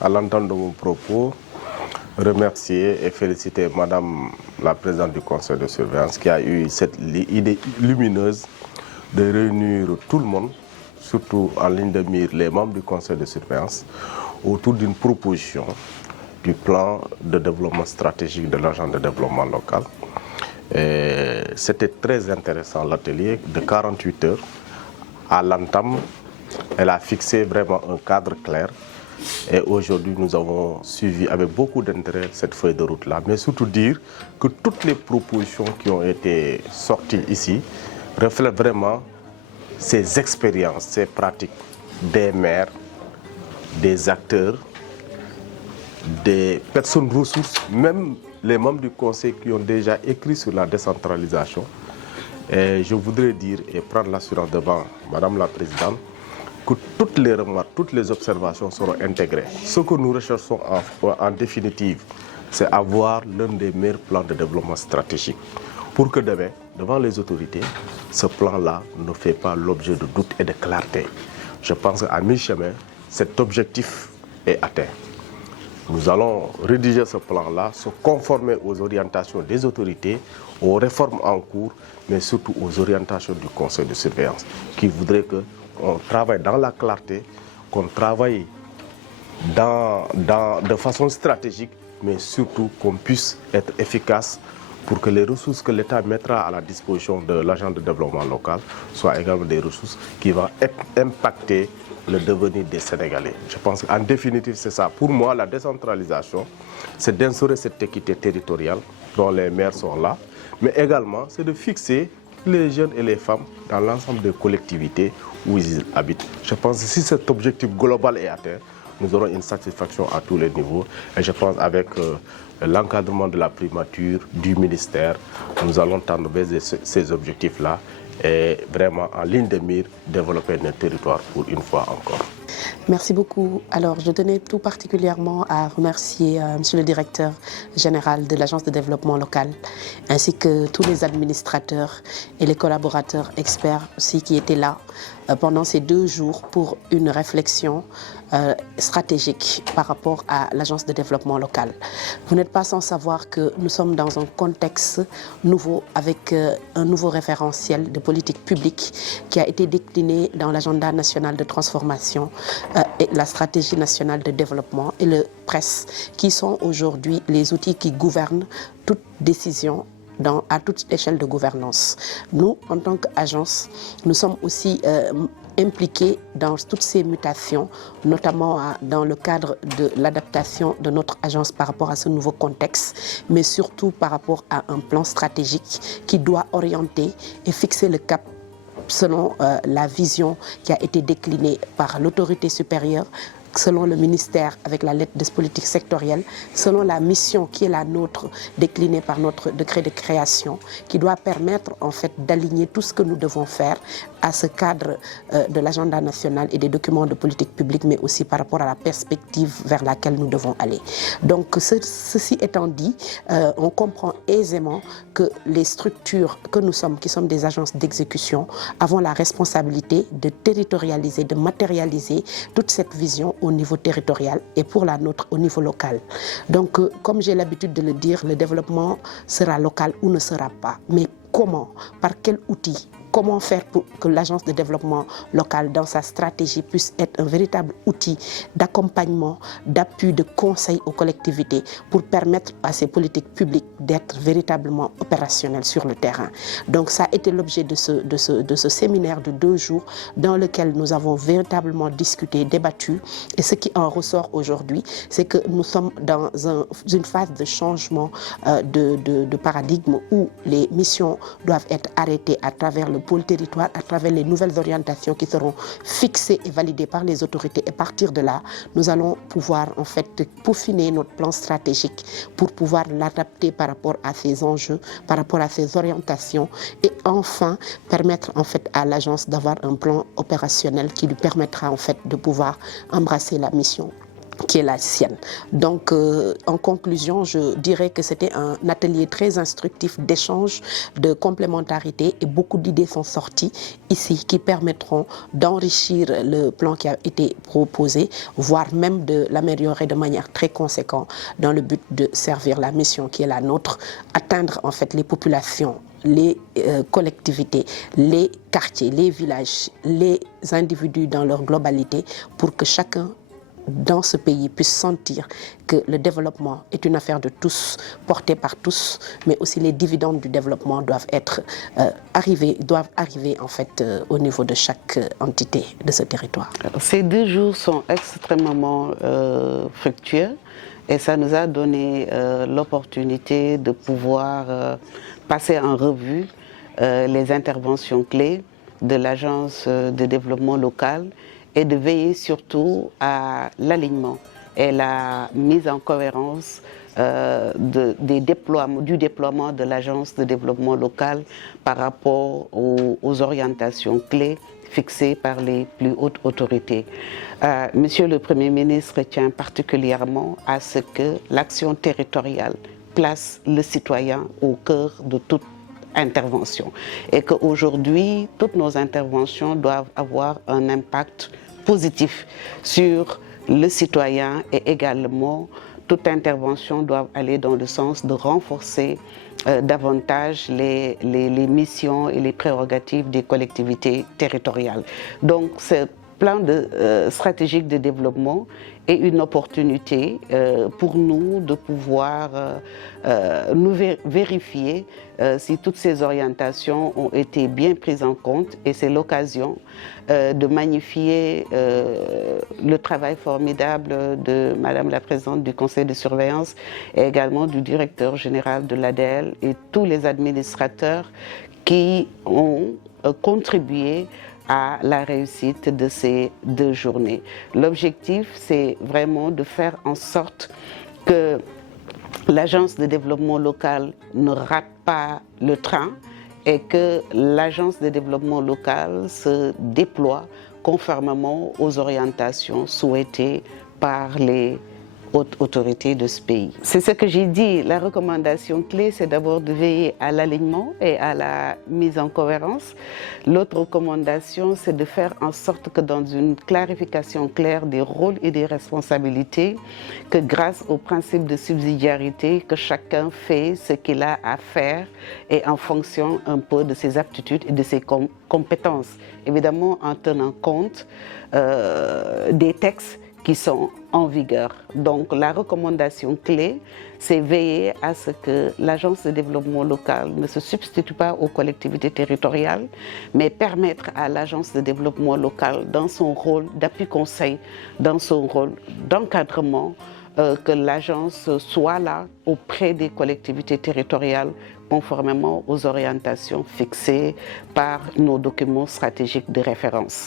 à l'entente de mon propos, remercier et féliciter Madame la Présidente du Conseil de surveillance qui a eu cette idée lumineuse de réunir tout le monde, surtout en ligne de mire les membres du Conseil de surveillance, autour d'une proposition du plan de développement stratégique de l'agence de développement local. C'était très intéressant l'atelier de 48 heures. À l'entame, elle a fixé vraiment un cadre clair. Et aujourd'hui, nous avons suivi avec beaucoup d'intérêt cette feuille de route-là. Mais surtout dire que toutes les propositions qui ont été sorties ici reflètent vraiment ces expériences, ces pratiques des maires, des acteurs, des personnes ressources, même les membres du Conseil qui ont déjà écrit sur la décentralisation. Et je voudrais dire et prendre l'assurance devant Madame la Présidente que toutes les remarques, toutes les observations seront intégrées. Ce que nous recherchons en définitive, c'est avoir l'un des meilleurs plans de développement stratégique. Pour que demain, devant les autorités, ce plan-là ne fait pas l'objet de doute et de clarté. Je pense qu'à mi-chemin, cet objectif est atteint. Nous allons rédiger ce plan-là, se conformer aux orientations des autorités, aux réformes en cours, mais surtout aux orientations du Conseil de surveillance, qui voudrait qu'on travaille dans la clarté, qu'on travaille de façon stratégique, mais surtout qu'on puisse être efficace pour que les ressources que l'État mettra à la disposition de l'agent de développement local soient également des ressources qui vont impacter le devenir des Sénégalais. Je pense qu'en définitive, c'est ça. Pour moi, la décentralisation, c'est d'instaurer cette équité territoriale dont les maires sont là, mais également, c'est de fixer les jeunes et les femmes dans l'ensemble des collectivités où ils habitent. Je pense que si cet objectif global est atteint, nous aurons une satisfaction à tous les niveaux. Et je pense avec l'encadrement de la primature, du ministère, nous allons tendre vers ces objectifs-là et vraiment en ligne de mire développer notre territoire pour une fois encore. Merci beaucoup. Alors, je tenais tout particulièrement à remercier Monsieur le Directeur Général de l'Agence de développement local, ainsi que tous les administrateurs et les collaborateurs experts aussi qui étaient là pendant ces 2 jours pour une réflexion stratégique par rapport à l'Agence de développement local. Vous n'êtes pas sans savoir que nous sommes dans un contexte nouveau avec un nouveau référentiel de politique publique qui a été décliné dans l'agenda national de transformation et la stratégie nationale de développement et le PRESS, qui sont aujourd'hui les outils qui gouvernent toute décision à toute échelle de gouvernance. Nous, en tant qu'agence, nous sommes aussi impliqués dans toutes ces mutations, notamment dans le cadre de l'adaptation de notre agence par rapport à ce nouveau contexte, mais surtout par rapport à un plan stratégique qui doit orienter et fixer le cap selon la vision qui a été déclinée par l'autorité supérieure, selon le ministère avec la lettre de politique sectorielle, selon la mission qui est la nôtre, déclinée par notre décret de création, qui doit permettre en fait d'aligner tout ce que nous devons faire à ce cadre de l'agenda national et des documents de politique publique, mais aussi par rapport à la perspective vers laquelle nous devons aller. Donc ceci étant dit, on comprend aisément que les structures que nous sommes, qui sommes des agences d'exécution, avons la responsabilité de territorialiser, de matérialiser toute cette vision au niveau territorial et pour la nôtre au niveau local. Donc, comme j'ai l'habitude de le dire, le développement sera local ou ne sera pas. Mais comment? Par quel outil? Comment faire pour que l'agence de développement local, dans sa stratégie, puisse être un véritable outil d'accompagnement, d'appui, de conseil aux collectivités pour permettre à ces politiques publiques d'être véritablement opérationnelles sur le terrain. Donc ça a été l'objet de ce séminaire de 2 jours dans lequel nous avons véritablement discuté, débattu. Et ce qui en ressort aujourd'hui, c'est que nous sommes dans une phase de changement de paradigme où les missions doivent être arrêtées à travers le pôle territoire, à travers les nouvelles orientations qui seront fixées et validées par les autorités. Et à partir de là, nous allons pouvoir en fait peaufiner notre plan stratégique pour pouvoir l'adapter par rapport à ces enjeux, par rapport à ces orientations et enfin permettre en fait à l'agence d'avoir un plan opérationnel qui lui permettra en fait de pouvoir embrasser la mission qui est la sienne. Donc, en conclusion, je dirais que c'était un atelier très instructif d'échange, de complémentarité, et beaucoup d'idées sont sorties ici qui permettront d'enrichir le plan qui a été proposé, voire même de l'améliorer de manière très conséquente dans le but de servir la mission qui est la nôtre, atteindre en fait les populations, les collectivités, les quartiers, les villages, les individus dans leur globalité, pour que chacun dans ce pays puisse sentir que le développement est une affaire de tous, portée par tous, mais aussi les dividendes du développement doivent arriver en fait au niveau de chaque entité de ce territoire. Ces 2 jours sont extrêmement fructueux et ça nous a donné l'opportunité de pouvoir passer en revue les interventions clés de l'Agence de développement local et de veiller surtout à l'alignement et la mise en cohérence du déploiement de l'Agence de développement local par rapport aux orientations clés fixées par les plus hautes autorités. Monsieur le Premier ministre tient particulièrement à ce que l'action territoriale place le citoyen au cœur de toute intervention et qu'aujourd'hui, toutes nos interventions doivent avoir un impact positif sur le citoyen et également toute intervention doit aller dans le sens de renforcer davantage les missions et les prérogatives des collectivités territoriales. Donc, ce plan stratégique de développement est une opportunité pour nous de pouvoir nous vérifier si toutes ces orientations ont été bien prises en compte, et c'est l'occasion de magnifier le travail formidable de Madame la Présidente du Conseil de surveillance et également du Directeur général de l'ADL et tous les administrateurs qui ont contribué à la réussite de ces 2 journées. L'objectif, c'est vraiment de faire en sorte que l'Agence de développement local ne rate pas le train et que l'Agence de développement local se déploie conformément aux orientations souhaitées par les hautes autorités de ce pays. C'est ce que j'ai dit, la recommandation clé, c'est d'abord de veiller à l'alignement et à la mise en cohérence. L'autre recommandation, c'est de faire en sorte que dans une clarification claire des rôles et des responsabilités, que grâce au principe de subsidiarité, que chacun fait ce qu'il a à faire et en fonction un peu de ses aptitudes et de ses compétences. Évidemment, en tenant compte des textes qui sont en vigueur. Donc la recommandation clé, c'est veiller à ce que l'Agence de développement local ne se substitue pas aux collectivités territoriales, mais permettre à l'Agence de développement local, dans son rôle d'appui conseil, dans son rôle d'encadrement, que l'agence soit là auprès des collectivités territoriales conformément aux orientations fixées par nos documents stratégiques de référence.